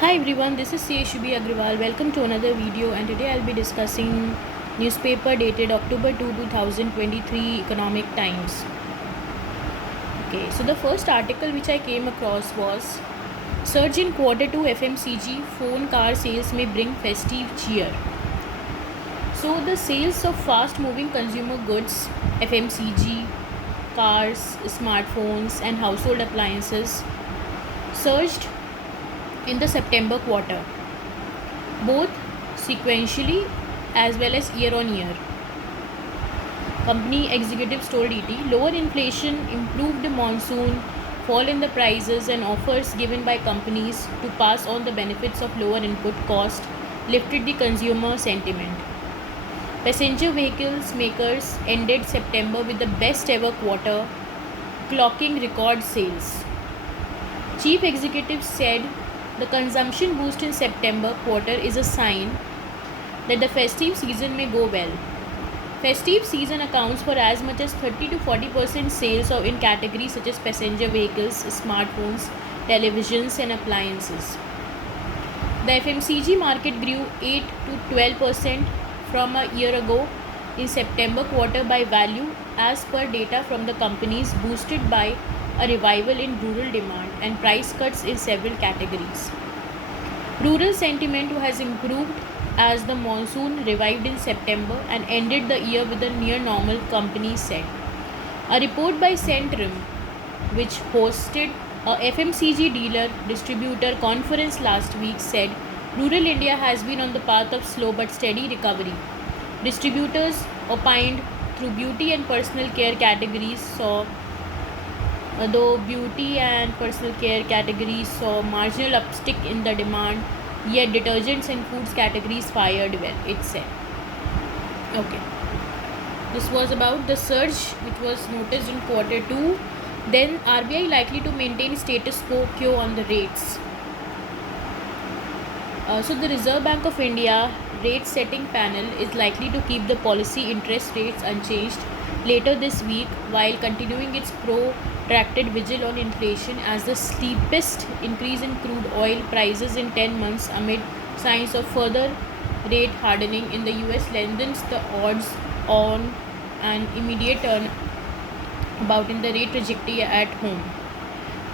Hi everyone, this is CSUB Agrawal. Welcome to another video, and today I'll be discussing newspaper dated October 2, 2023 Economic Times. Okay, so the first article which I came across was Surge in Quarter 2 FMCG phone car sales may bring festive cheer. So the sales of fast moving consumer goods, FMCG, cars, smartphones and household appliances surged in the September quarter, both sequentially as well as year on year. Company executives told ET lower inflation, improved monsoon, fall in the prices, and offers given by companies to pass on the benefits of lower input cost lifted the consumer sentiment. Passenger vehicles makers ended September with the best ever quarter, clocking record sales. Chief executives said the consumption boost in September quarter is a sign that the festive season may go well. Festive season accounts for as much as 30 to 40% sales in categories such as passenger vehicles, smartphones, televisions and appliances. The FMCG market grew 8 to 12% from a year ago in September quarter by value as per data from the companies, boosted by a revival in rural demand and price cuts in several categories. Rural sentiment has improved as the monsoon revived in September and ended the year with a near normal, company said. A report by Centrum, which hosted a FMCG dealer distributor conference last week, said rural India has been on the path of slow but steady recovery. Distributors opined through beauty and personal care categories saw though beauty and personal care categories saw marginal uptick in the demand, yet detergents and foods categories fared well, it said. Okay, this was about the surge which was noticed in Quarter 2. Then RBI likely to maintain status quo on the rates. So the Reserve Bank of India rate setting panel is likely to keep the policy interest rates unchanged later this week while continuing its protracted vigil on inflation as the steepest increase in crude oil prices in 10 months amid signs of further rate hardening in the US lengthens the odds on an immediate turn about in the rate trajectory at home.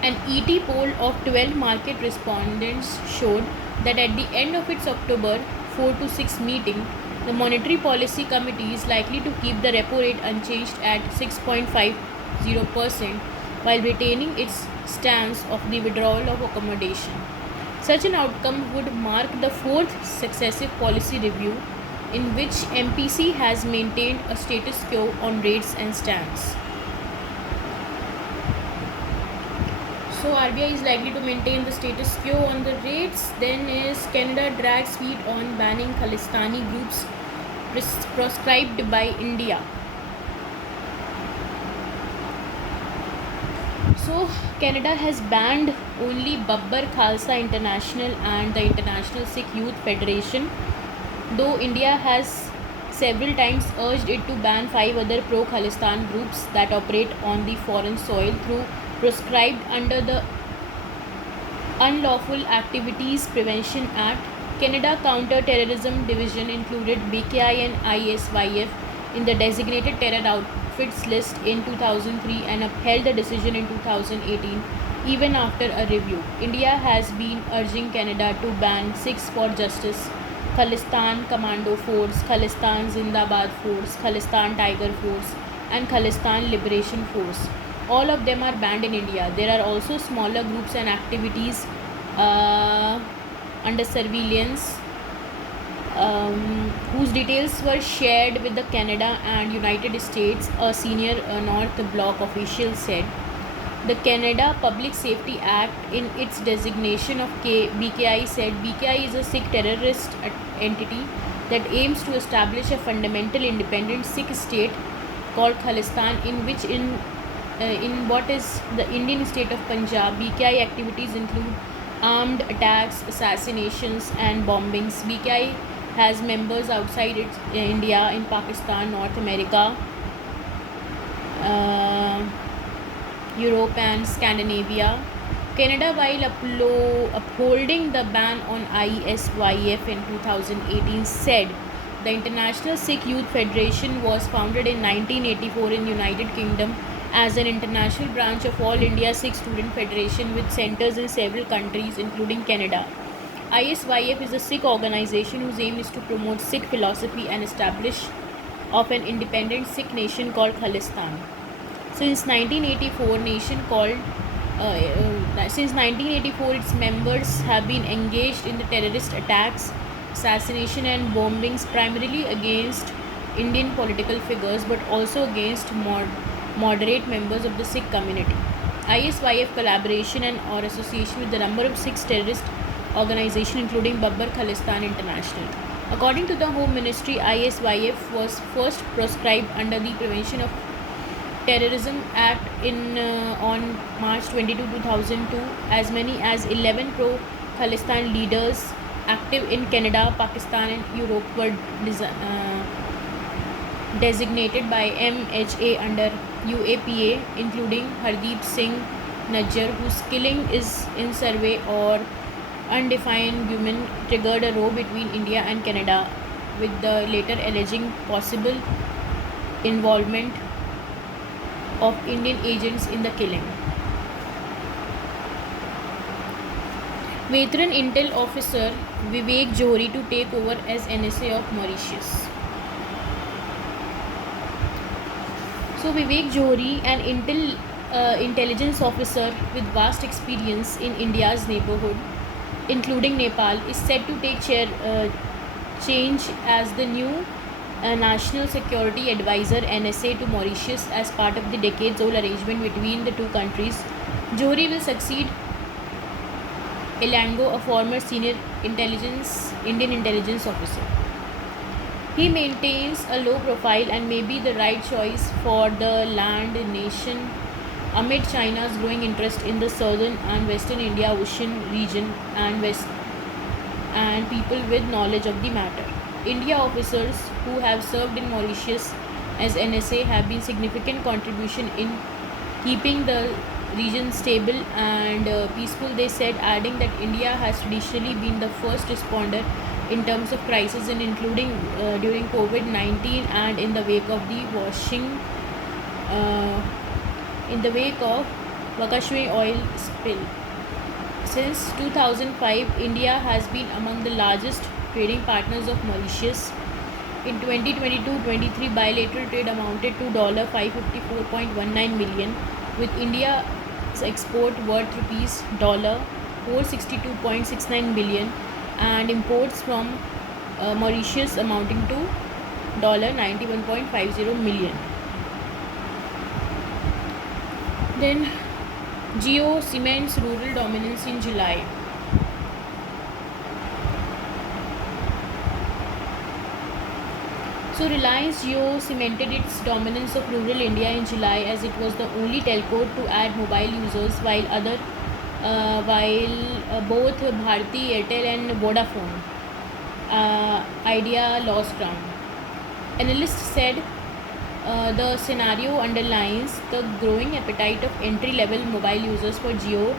An ET poll of 12 market respondents showed that at the end of its October 4 to 6 meeting, the Monetary Policy Committee is likely to keep the repo rate unchanged at 6.50% while retaining its stance of the withdrawal of accommodation. Such an outcome would mark the fourth successive policy review in which MPC has maintained a status quo on rates and stance. So RBI is likely to maintain the status quo on the rates. Then is Canada drags feet on banning Khalistani groups proscribed by India. So Canada has banned only Banning Khalistan International and the International Sikh Youth Federation, though India has several times urged it to ban 5 other pro-Khalistan groups that operate on the foreign soil through proscribed under the Unlawful Activities Prevention Act. Canada Counter-Terrorism Division included BKI and ISYF in the designated terror outfits list in 2003 and upheld the decision in 2018 even after a review. India has been urging Canada to ban 6 for justice: Khalistan Commando Force, Khalistan Zindabad Force, Khalistan Tiger Force and Khalistan Liberation Force. All of them are banned in India. There are also smaller groups and activities under surveillance whose details were shared with the Canada and United States, a senior North Bloc official said. The Canada Public Safety Act, in its designation of BKI, said BKI is a Sikh terrorist entity that aims to establish a fundamental independent Sikh state called Khalistan, in what is the Indian state of Punjab. BKI activities include armed attacks, assassinations and bombings. BKI has members outside India, in Pakistan, North America, Europe and Scandinavia. Canada, while upholding the ban on ISYF in 2018, said the International Sikh Youth Federation was founded in 1984 in United Kingdom as an international branch of All India Sikh Student Federation with centers in several countries including Canada. ISYF is a Sikh organization whose aim is to promote Sikh philosophy and establish of an independent Sikh nation called Khalistan. Since 1984, since 1984, its members have been engaged in the terrorist attacks, assassination, and bombings primarily against Indian political figures, but also against moderate members of the Sikh community. ISYF collaboration and or association with a number of Sikh terrorist organizations, including Banning Khalistan International. According to the Home Ministry, ISYF was first proscribed under the Prevention of Terrorism Act on March 22, 2002. As many as 11 pro-Khalistan leaders active in Canada, Pakistan, and Europe were designated by MHA under UAPA, including Hardeep Singh Najjar, whose killing is in survey or undefined women triggered a row between India and Canada, with the latter alleging possible involvement of Indian agents in the killing. Veteran Intel officer Vivek Johri to take over as NSA of Mauritius. So Vivek Johri, an intelligence officer with vast experience in India's neighborhood, including Nepal, is set to take change as the new National Security Advisor NSA to Mauritius as part of the decades-old arrangement between the two countries. Johri will succeed Elango, a former senior Indian intelligence officer. He maintains a low profile and may be the right choice for the land nation amid China's growing interest in the southern and western India Ocean region and people with knowledge of the matter. India officers who have served in Mauritius as NSA have been significant contribution in keeping the region stable and peaceful, they said, adding that India has traditionally been the first responder in terms of crisis, and including during COVID-19 and in the wake of the Wakashwe oil spill. Since 2005, India has been among the largest trading partners of Mauritius. In 2022-23, bilateral trade amounted to $554.19 million, with India's export worth rupees $462.69 billion and imports from Mauritius amounting to $91.50 million. Then Jio cements rural dominance in July. So Reliance Jio cemented its dominance of rural India in July as it was the only telco to add mobile users, while both Bharti Airtel and Vodafone Idea lost ground. Analysts said the scenario underlines the growing appetite of entry-level mobile users for Jio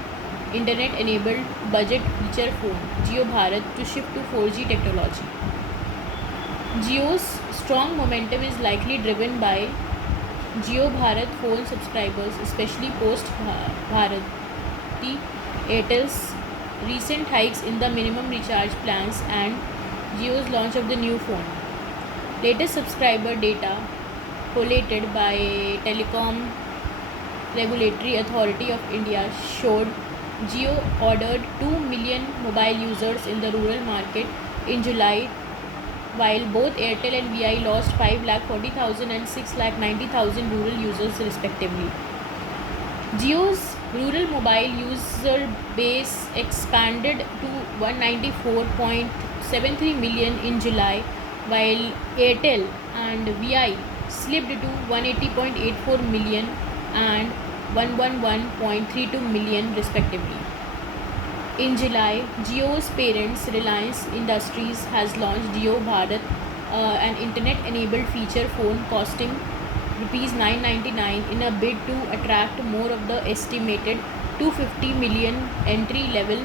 internet-enabled budget feature phone Jio Bharat to shift to 4G technology. Jio's strong momentum is likely driven by Jio Bharat phone subscribers, especially post Bharti Airtel's recent hikes in the minimum recharge plans and Jio's launch of the new phone. Latest subscriber data collated by Telecom Regulatory Authority of India showed Jio ordered 2 million mobile users in the rural market in July, while both Airtel and VI lost 5,40,000 and 6,90,000 rural users respectively. Jio's rural mobile user base expanded to 194.73 million in July, while Airtel and VI slipped to 180.84 million and 111.32 million respectively. In July, Jio's parents Reliance Industries has launched Jio Bharat, an internet-enabled feature phone costing Rs 999 in a bid to attract more of the estimated 250 million entry-level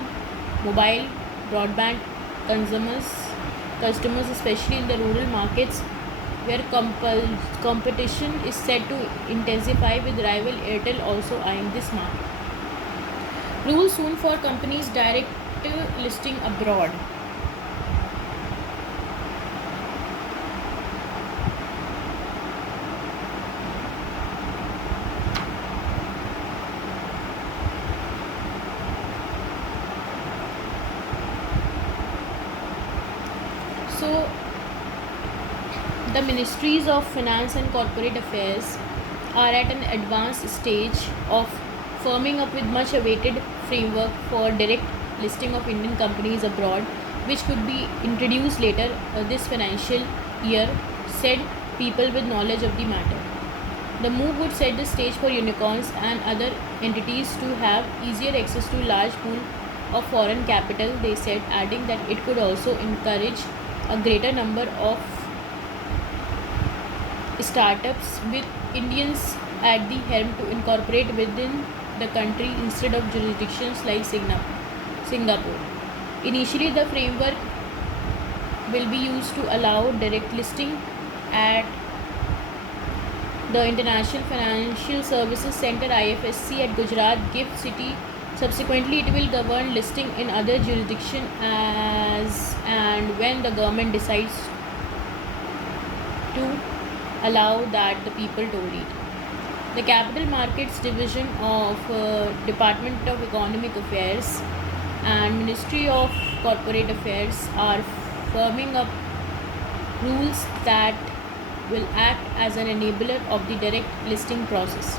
mobile broadband consumers, especially in the rural markets where competition is set to intensify, with rival Airtel also eyeing this market. Rules soon for companies direct listing abroad. So, the Ministries of Finance and Corporate Affairs are at an advanced stage of firming up with much awaited framework for direct listing of Indian companies abroad, which could be introduced later this financial year, said people with knowledge of the matter. The move would set the stage for unicorns and other entities to have easier access to large pool of foreign capital, they said, adding that it could also encourage a greater number of startups with Indians at the helm to incorporate within the country instead of jurisdictions like Singapore. Initially, the framework will be used to allow direct listing at the International Financial Services Centre IFSC at Gujarat GIFT City. Subsequently, it will govern listing in other jurisdictions as and when the government decides to allow that, the people told it. The Capital Markets Division of Department of Economic Affairs and Ministry of Corporate Affairs are firming up rules that will act as an enabler of the direct listing process.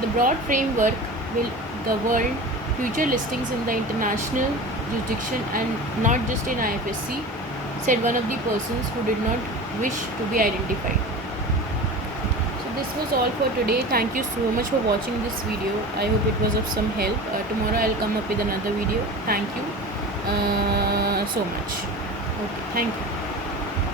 The broad framework will govern future listings in the international jurisdiction and not just in IFSC, said one of the persons who did not wish to be identified. So this was all for today. Thank you so much for watching this video. I hope it was of some help. Tomorrow I'll come up with another video. Thank you so much. Okay, thank you.